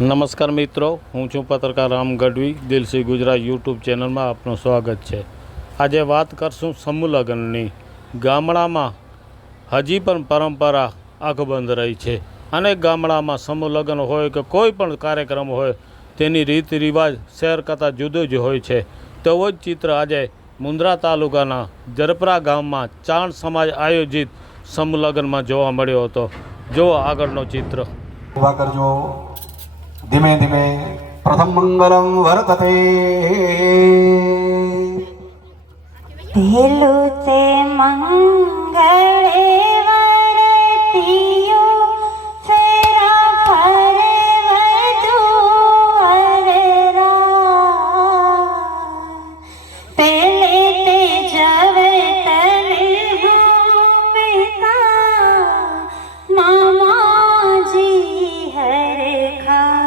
નમસ્કાર મિત્રો, હું છું પત્રકાર રામ ગઢવી. દિલથી ગુજરાત યુટ્યુબ ચેનલમાં આપનું સ્વાગત છે. આજે વાત કરશું સમૂહ લગ્નની. ગામડામાં હજી પણ પરંપરા અકબંધ રહી છે. અનેક ગામડામાં સમૂહ લગ્ન હોય કે કોઈ પણ કાર્યક્રમ હોય તેની રીત રિવાજ શહેર કરતાં જુદું જ હોય છે. તેવો જ ચિત્ર આજે મુન્દ્રા તાલુકાના જરપરા ગામમાં ચાણ સમાજ આયોજિત સમૂહ લગ્નમાં જોવા મળ્યો હતો. જો આગળનો ચિત્ર. કરજો ધીમે ધીમે. પ્રથમ મંગલમ વર્તતે પહેલું તે મંગળે વરતીયો ફેરા ફરે વધુ વરરા પહેલે તે જવે તને હમેતા મામાજી હરે ખા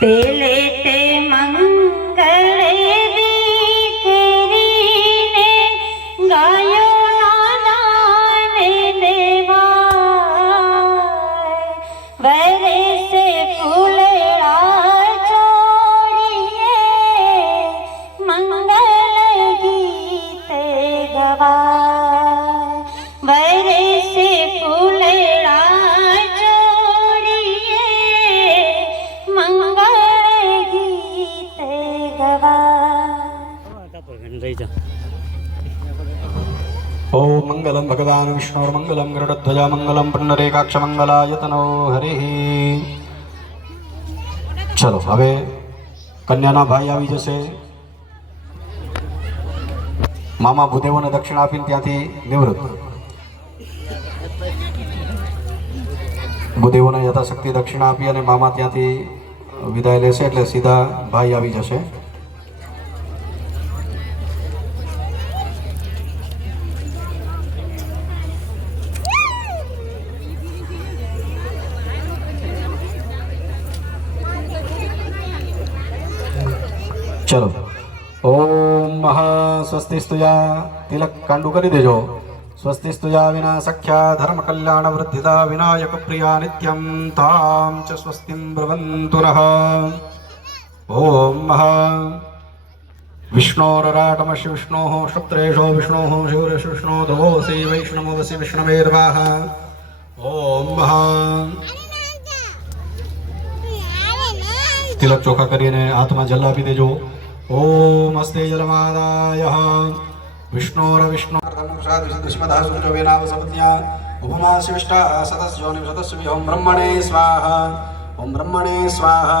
પહેલે તે મંગળે ओम मंगलम भगवान विष्णुर्मंगलम गरुड़ध्वजा मंगलम पुंडरीकाक्ष मंगलायतनो हरिः. चलो હવે કન્યાના ભાઈ આવી જશે. મામા ભૂદેવોને દક્ષિણા આપીને ત્યાંથી નિવૃત્ત. ભૂદેવોને યથાશક્તિ દક્ષિણા આપી અને મામા ત્યાંથી વિદાય લેશે એટલે સીધા ભાઈ આવી જશે. चलो ओम महा स्वस्तिस्तुया तिलक कांडू करी देजो. स्वस्तिस्तुया विना सख्या धर्म कल्याण वृद्धिदा विनायक प्रिया नित्यं ताम च स्वस्तिं ब्रवन्तु नः. ओम महा विष्णोरराटमशि विष्णोः शुक्रेशो विष्णोः शिवरेश विष्णो धवोऽसि वैष्णवोऽसि विष्णवेर्वाः. ओम महा तिलक चोखा करीने हाथमां जल आपी देजो. ओम हस्ते जलमादायः विष्णोरविष्णोर्धनुषादुष्मदासुरजोवेनावसपत्न्या उपमाशिष्टा सदस्योनिं सदस्यभि. ओम ब्रह्मणे स्वाहा. ओम ब्रह्मणे स्वाहा.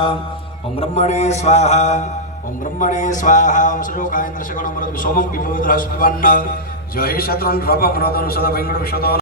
ओम ब्रह्मणे स्वाहा. ओम ब्रह्मणे स्वाहा. ओम सजोकायेन्द्र शकणमृत सोमं पिपविद्रहस्पतिवन्न जय शत्रुन् रपमृदनुसद वेङ्कटविशतो